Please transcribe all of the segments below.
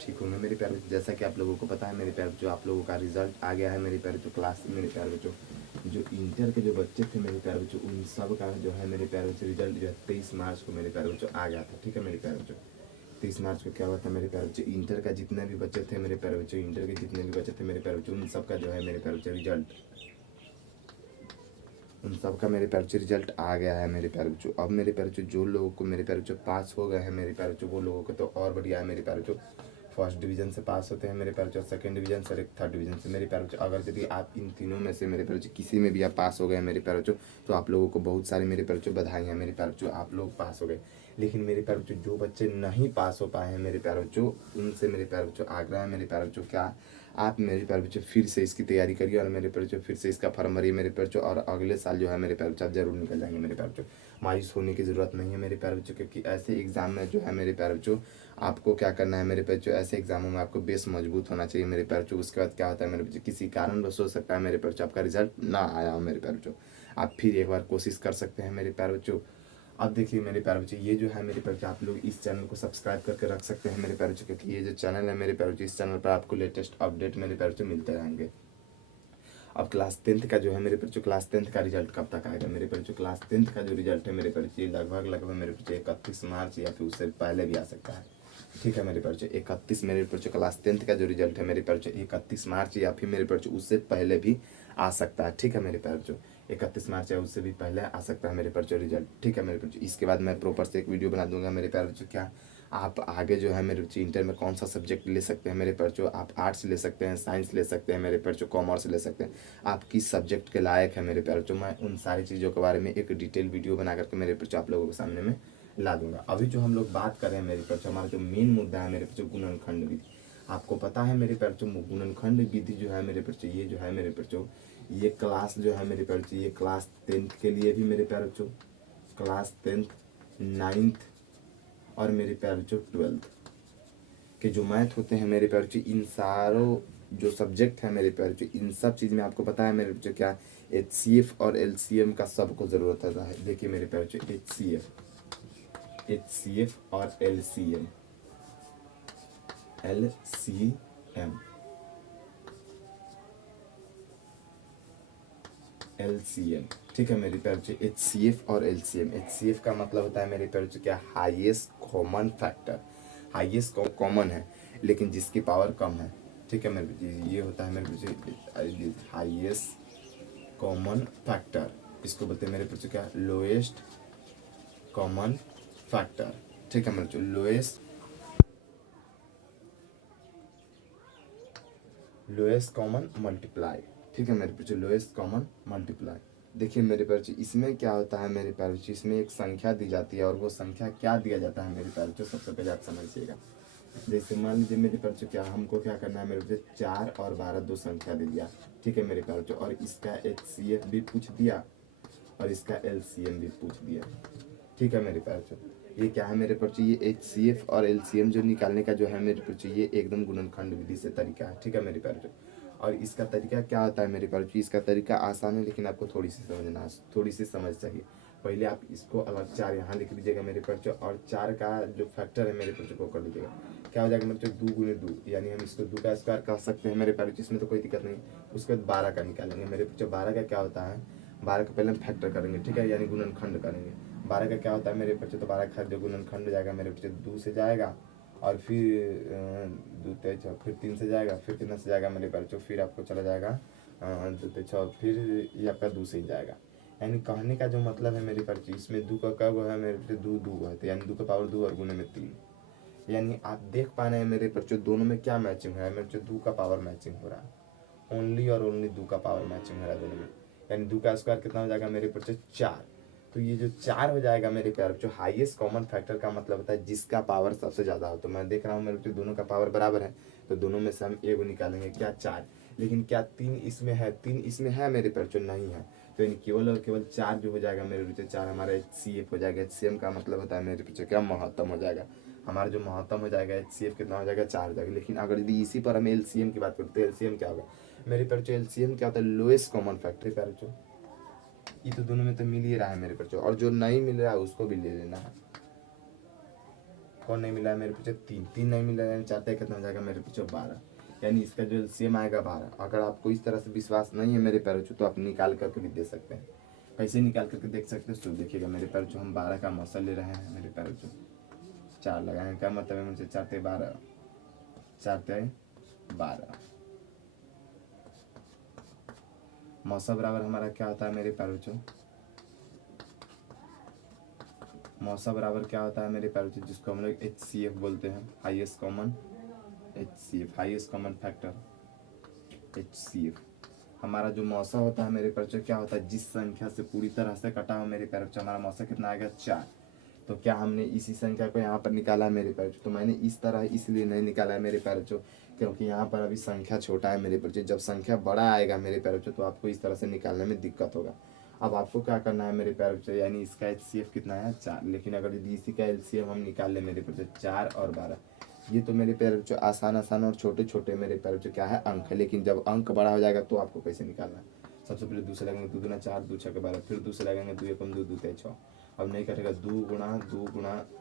ठीक होंगे मेरे प्यारे बच्चों। जैसा कि आप लोगों को पता है मेरे प्यारे बच्चों, आप लोगों का रिजल्ट आ गया है मेरे प्यारे बच्चों। क्लास मेरे प्यारे बच्चों जो इंटर के जो बच्चे थे मेरे प्यारे बच्चों, उन सब का जो है मेरे प्यारे बच्चों रिजल्ट जो है 23 मार्च को मेरे प्यारे बच्चों आ गया था। ठीक है मेरे प्यारे बच्चों, 23 मार्च को क्या हुआ था मेरे प्यारे बच्चों, इंटर का जितने भी बच्चे थे मेरे प्यारे बच्चों, इंटर के जितने भी बच्चे थे मेरे प्यारे बच्चों, उन सब का जो है मेरे प्यारे बच्चों रिजल्ट, उन सब का मेरे प्यारे बच्चों रिजल्ट आ गया है मेरे प्यारे बच्चों। अब मेरे प्यारे बच्चों जो लोगों को मेरे प्यारे बच्चों पास हो गए हैं मेरे प्यारे बच्चों, वो लोगों को तो और बढ़िया है मेरे प्यारे बच्चों। फर्स्ट डिवीजन से पास होते हैं मेरे प्यारे बच्चों, सेकंड डिवीजन से और एक थर्ड डिवीजन से मेरे प्यारे बच्चों। अगर यदि आप इन तीनों में से मेरे प्यारे बच्चों किसी में भी आप पास हो गए मेरे प्यारे बच्चों, तो आप लोगों को बहुत सारी मेरे प्यारे बच्चों बधाई है मेरे प्यारे बच्चों, आप लोग पास हो गए। लेकिन मेरे प्यारे बच्चों जो बच्चे नहीं पास हो पाए हैं मेरे प्यारे बच्चों, उनसे मेरे प्यारे बच्चों आग्रह है मेरे प्यारे बच्चों, क्या आप मेरे प्यारे बच्चों फिर से इसकी तैयारी करिए और मेरे प्यारे बच्चों फिर से इसका फॉर्म भरिए मेरे प्यारे बच्चों, और अगले साल जो है मेरे प्यारे बच्चों आप जरूर निकल जाएंगे मेरे प्यारे बच्चों। मायूस होने की ज़रूरत नहीं है मेरे प्यारे बच्चों, क्योंकि ऐसे एग्जाम में जो है मेरे प्यारे बच्चों आपको क्या करना है मेरे प्यारे बच्चों, ऐसे एग्जामों में आपको बेस मजबूत होना चाहिए मेरे प्यारे बच्चों। उसके बाद क्या होता है मेरे बच्चों, किसी कारणवश हो सकता है मेरे प्यारे बच्चों आपका रिजल्ट ना आया हो मेरे प्यारे बच्चों, आप फिर एक बार कोशिश कर सकते हैं मेरे प्यारे बच्चों। अब देखिए मेरे प्यारे बच्चों, ये जो है मेरे प्यारे बच्चों, आप लोग इस चैनल को सब्सक्राइब करके रख सकते हैं मेरे प्यारे बच्चों, क्योंकि ये जो चैनल है मेरे प्यारे बच्चों, इस चैनल पर आपको लेटेस्ट अपडेट मेरे प्यारे बच्चों मिलते रहेंगे। अब क्लास 10th का जो है मेरे बच्चों, क्लास 10th का रिजल्ट कब तक आएगा मेरे बच्चों, क्लास 10th का जो रिजल्ट है मेरे बच्चों लगभग मेरे बच्चों 31 मार्च या फिर उससे पहले भी आ सकता है। ठीक है मेरे बच्चों, 31 मेरे बच्चों क्लास 10th का जो रिजल्ट है मेरे बच्चों 31 मार्च या फिर मेरे बच्चों उससे पहले भी आ सकता है। ठीक है मेरे बच्चों, 31 मार्च या उससे भी पहले आ सकता है मेरे बच्चों रिजल्ट। ठीक है मेरे बच्चों, इसके बाद मैं प्रॉपर से एक वीडियो बना दूंगा मेरे प्यारे बच्चों, क्या आप आगे जो है मेरे बच्चे इंटर में कौन सा सब्जेक्ट ले सकते हैं मेरे बच्चों, आप आर्ट्स ले सकते हैं, साइंस ले सकते हैं मेरे बच्चों, कॉमर्स ले सकते हैं, आप किस सब्जेक्ट के लायक है मेरे बच्चों, मैं उन सारी चीज़ों के बारे में एक डिटेल वीडियो बना करके मेरे बच्चों आप लोगों के सामने में ला दूंगा। अभी जो हम लोग बात कर रहे हैं मेरे बच्चों, हमारा जो मेन मुद्दा है मेरे बच्चों गुणनखंड विधि। आपको पता है मेरे बच्चों गुणनखंड विधि जो है मेरे बच्चों, ये जो है मेरे बच्चों, ये क्लास जो है मेरे बच्चों, ये क्लास 10th के लिए भी मेरे प्यारे बच्चों, क्लास 10th 9th और मेरे प्यारे बच्चों 12th के जो मैथ होते हैं मेरे प्यारे बच्चों, इन सारों जो सब्जेक्ट है मेरे प्यारे बच्चों, इन सब चीज़ में आपको पता है मेरे बच्चों क्या HCF और LCM का सबको ज़रूरत होता है। देखिए मेरे प्यारे बच्चों, HCF और LCM, LCM, ठीक है मेरे प्यारे बच्चों, HCF और LCM। HCF का मतलब होता है मेरे प्यारे बच्चों क्या, highest common factor, highest common है लेकिन जिसकी पावर कम है। ठीक है मेरे बच्चों, ये होता है मेरे बच्चों हाईएस्ट कॉमन फैक्टर, इसको बोलते हैं मेरे बच्चों क्या, लोएस्ट कॉमन फैक्टर। ठीक है मेरे बच्चों, लोएस्ट कॉमन मल्टीप्लाई। ठीक है मेरे बच्चों, लोएस्ट कॉमन मल्टीप्लाई। देखिए मेरे बच्चों, इसमें क्या होता है मेरे प्यारे बच्चों, इसमें एक संख्या दी जाती है और वो संख्या क्या दिया जाता है मेरे प्यारे बच्चों, सबसे पहले आप समझिएगा। जैसे मान लीजिए मेरे बच्चों, क्या हमको क्या करना है मेरे बच्चों, 4 और 12 दो संख्या दे दिया। ठीक है मेरे प्यारे बच्चों, और इसका HCF भी पूछ दिया और इसका LCM भी पूछ दिया। ठीक है मेरे प्यारे बच्चों, ये क्या है मेरे बच्चों, ये HCF और LCM जो निकालने का जो है मेरे बच्चों, ये एकदम गुणनखंड विधि से तरीका है। ठीक है मेरे प्यारे बच्चों, और इसका तरीका क्या होता है मेरे प्यारे बच्चों, इसका तरीका आसान है लेकिन आपको थोड़ी सी समझना, थोड़ी सी समझ चाहिए। पहले आप इसको अलग 4 यहाँ लिख लीजिएगा मेरे बच्चों, और 4 का जो फैक्टर है मेरे बच्चों को कर लीजिएगा। क्या हो जाएगा मेरे बच्चों, 2 गुने 2, यानी हम इसको 2 का स्क्वायर कर सकते हैं मेरे प्यारे बच्चों, इसमें तो कोई दिक्कत नहीं। उसके बाद 12 का निकालेंगे मेरे बच्चों, 12 का क्या होता है, 12 का पहले हम फैक्टर करेंगे। ठीक है, यानी गुणनखंड करेंगे। 12 का क्या होता है मेरे बच्चों, तो 12 का जो गुणनखंड हो जाएगा मेरे बच्चों, 2 से जाएगा और फिर 2 तेज 6, फिर 3 से जाएगा, फिर 3 से जाएगा मेरे बच्चों, फिर आपको चला जाएगा 2 तेज 6, फिर ये आपका 2 से ही जाएगा। यानी कहने का जो मतलब है मेरे बच्चों, इसमें 2 का क्या हुआ है मेरे बच्चों, 2 2 है, तो यानी 2 का पावर 2 और गुने में 3। यानी आप देख पा रहे हैं मेरे बच्चों, दोनों में क्या मैचिंग हो रहा है मेरे बच्चों, 2 का पावर मैचिंग हो रहा है, ओनली और ओनली 2 का पावर मैचिंग हो रहा है दोनों में। यानी 2 का स्क्वायर कितना हो जाएगा मेरे बच्चों, 4। तो ये जो 4 हो जाएगा मेरे प्यारे बच्चों, हाईएस्ट कॉमन फैक्टर का मतलब होता है जिसका पावर सबसे ज़्यादा हो। तो मैं देख रहा हूँ मेरे बच्चों दोनों का पावर बराबर है, तो दोनों में से हम एगो निकालेंगे, क्या 4। लेकिन क्या 3 इसमें है, 3 इसमें है मेरे बच्चों, नहीं है। तो यानी केवल और केवल 4 जो हो जाएगा मेरे बच्चों, 4 हमारा HCF हो जाएगा। HCM का मतलब होता है मेरे बच्चों क्या, महत्तम हो जाएगा। हमारा जो महत्तम हो जाएगा HCF कितना हो जाएगा, 4 हो जाएगा। लेकिन अगर यदि इसी पर हम LCM की बात करते हैं, LCM क्या होगा मेरे बच्चों, LCM क्या होता है, लोएस्ट कॉमन फैक्टर प्यारे बच्चों। ये तो दोनों में तो मिल ही रहा है मेरे बच्चों, और जो नहीं मिल रहा है उसको भी ले लेना है। कौन नहीं मिला है मेरे पीछे, 3 3 नहीं मिला है, यानी चाहते कितना हो जाएगा मेरे पीछे 12, यानी इसका जो एलसीएम आएगा 12। अगर आपको इस तरह से विश्वास नहीं है मेरे पैरों तो आप निकाल करके भी दे सकते हैं। कैसे निकाल करके देख सकते हैं, तो देखिएगा मेरे पैरों हम 12 का मौसा ले रहे हैं, मेरे पैरों 4 लगाएंगे, क्या मतलब है मुझे 4 ते 12, 4 ते 12 मौसा बराबर हमारा क्या होता है मेरे पैरों, मौसा बराबर क्या होता है मेरे पैरों, जिसको हम लोग HCF बोलते हैं, highest common HCF, highest common factor HCF। हमारा जो मौसा होता है मेरे पैरों क्या होता है, जिस संख्या से पूरी तरह से कटा हुआ मेरे पैरों, हमारा मौसा कितना आएगा 4। तो क्या हमने इसी संख्या को यहाँ पर निकाला है मेरे पैरों, तो मैंने इस तरह इसलिए नहीं निकाला है मेरे पैरों, क्योंकि यहाँ पर अभी संख्या छोटा है मेरे पैरों। जब संख्या बड़ा आएगा मेरे पैरों तो आपको इस तरह से निकालने में दिक्कत होगा। अब आपको क्या करना है मेरे पैरों, यानी इसका HCF कितना है 4, लेकिन अगर यदि इसी का LCM हम निकाल लें मेरे पैरों 4 और 12, ये तो मेरे पैरों जो आसान आसान और छोटे छोटे मेरे पैरों जो क्या है अंक है, लेकिन जब अंक बड़ा हो जाएगा तो आपको कैसे निकालना है। सबसे पहले दूसरे लगेंगे 2 दूना 4, 2 छक्के 12, फिर दूसरे लगेंगे 2 एकम 2, 2 ते 6। अब नहीं कटेगा 2 गुणा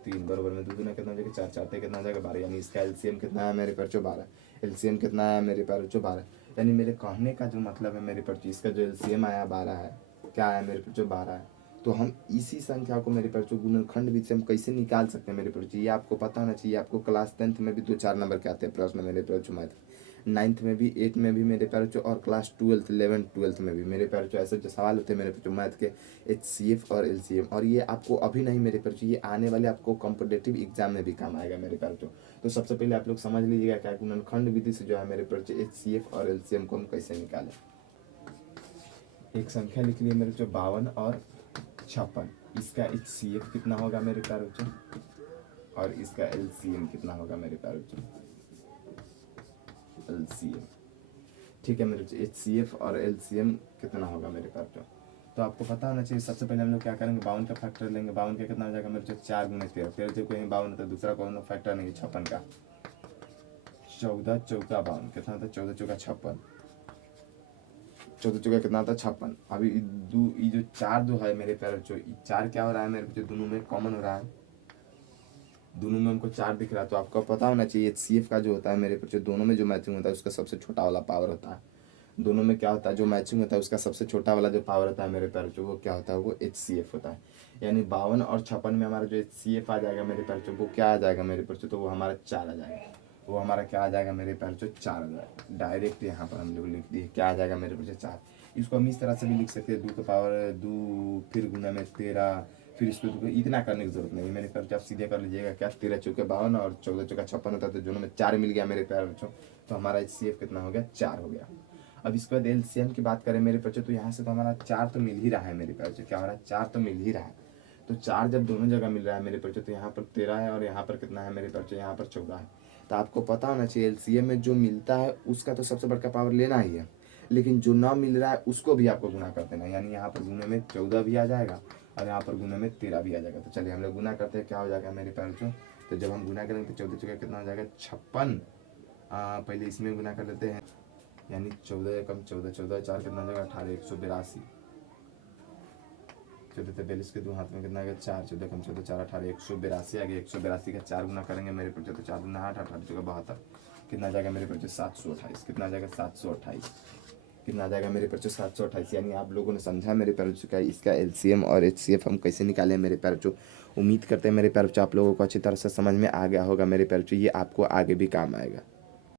3 बराबर में 2 दूना कितना हो जाएगा 4, 4 ते कितना हो जाएगा 12, यानी इसका LCM कितना है मेरे पैरों 12, LCM कितना है मेरे पैरों 12। यानी मेरे कहने का जो मतलब है मेरे पैरों, इसका जो LCM आया 12 है, क्या आया मेरे पैरों 12 है। तो हम इसी संख्या को मेरे पैरों गुणनखंड विधि से हम कैसे निकाल सकते हैं मेरे पैरों, ये आपको पता होना चाहिए। आपको क्लास 10th में भी 2-4 नंबर के आते हैं प्रश्न मेरे पैरों मैथ, 9th में भी, 8th में भी मेरे पैरों, और क्लास 12th 11th 12th में भी मेरे पैरों ऐसे जो सवाल होते हैं मेरे पैरों मैथ के HCF और LCM। और ये आपको अभी नहीं मेरे पैरों, ये आने वाले आपको कॉम्पिटेटिव एग्जाम में भी काम आएगा मेरे पैरों। तो सबसे पहले आप लोग समझ लीजिएगा क्या गुणनखंड विधि से जो है मेरे पैरों HCF और LCM को हम कैसे निकालें। एक संख्या लिख लिए मेरे 52 और 56, इसका HCF कितना होगा मेरे पैरों, और इसका LCM कितना होगा मेरे पैरों, LCM। ठीक है मेरे HCF और LCM कितना होगा मेरे पैरों, तो आपको पता होना चाहिए। सबसे पहले हम लोग क्या करेंगे, 52 का फैक्टर लेंगे, 52 का कितना हो जाएगा मेरे 4 गुना 13, फिर जो कहीं 52 होता है, दूसरा कौन फैक्टर नहीं है 56 का, 14 चौका 52 कितना होता है, 14 चौका 56, 14 चौका कितना होता है 56। अभी ये जो 4 जो है मेरे पैरों 4 क्या हो रहा है मेरे पीछे, दोनों में कॉमन हो रहा है, दोनों में हमको 4 दिख रहा है। तो आपको पता होना चाहिए HCF का जो होता है मेरे पीछे दोनों में जो मैचिंग होता है उसका सबसे छोटा वाला पावर होता है। दोनों में क्या होता है, जो मैचिंग होता है उसका सबसे छोटा वाला जो पावर होता है मेरे पैरों वो क्या होता है, वो HCF होता है। यानी 52 और 56 में हमारा जो HCF आ जाएगा मेरे पैरों वो क्या आ जाएगा मेरे पैरों, तो वो हमारा 4 आ जाएगा, वो हमारा क्या आ जाएगा मेरे पैरों 4 आ जाएगा। डायरेक्ट यहाँ पर हम लोग लिख दिए क्या आ जाएगा मेरे पैरों 4। इसको हम इस तरह से भी लिख सकते हैं 2 का पावर 2, फिर गुना में 13, फिर इसको तो इतना करने की जरूरत नहीं मेरे पैरों, आप सीधे कर लीजिएगा क्या 13 चौके 52 और 14 चौका 56 होता है, तो दोनों में 4 मिल गया मेरे पैरों, तो हमारा HCF कितना हो गया 4 हो गया। अब इसके बाद LCM की बात करें मेरे पैरों, तो यहाँ से तो हमारा 4 तो मिल ही रहा है मेरे पैरों, क्या हो रहा है 4 तो मिल ही रहा है। तो 4 जब दोनों जगह मिल रहा है मेरे पैरों, तो यहाँ पर 13 है और यहाँ पर कितना है मेरे पैरों, यहाँ पर 14 है। तो आपको पता होना चाहिए LCM में जो मिलता है उसका तो सबसे बड़का पावर लेना ही है, लेकिन जो ना मिल रहा है उसको भी आपको गुना कर देना, यानी यहाँ पर गुने में 14 भी आ जाएगा और यहाँ पर गुना में 13 भी आ जाएगा। तो चलिए हम लोग गुना करते हैं, क्या हो जाएगा मेरे पैरों, तो जब हम गुना करेंगे तो 14 चौका कितना हो जाएगा 56, पहले इसमें गुना कर लेते हैं, यानी 14 कम 14, 14 4 कितना हो जाएगा 18, 182, 14 ते 42 के 2 हाथ में कितना आ गया 4, 14 कम 14 4 18, 182 आ गया। 182 का 4 गुना करेंगे मेरे पैरों, तो 4 गुना 8, 18 चौका 72, कितना आ जाएगा मेरे पैरों 728, कितना आ जाएगा 728, कितना आ जाएगा मेरे पैरों 728। यानी आप लोगों ने समझा मेरे पैरों का इसका LCM और HCF हम कैसे निकालें मेरे पैरों। उम्मीद करते हैं मेरे पैरों आप लोगों को अच्छी तरह से समझ में आ गया होगा मेरे पैरों, ये आपको आगे भी काम आएगा।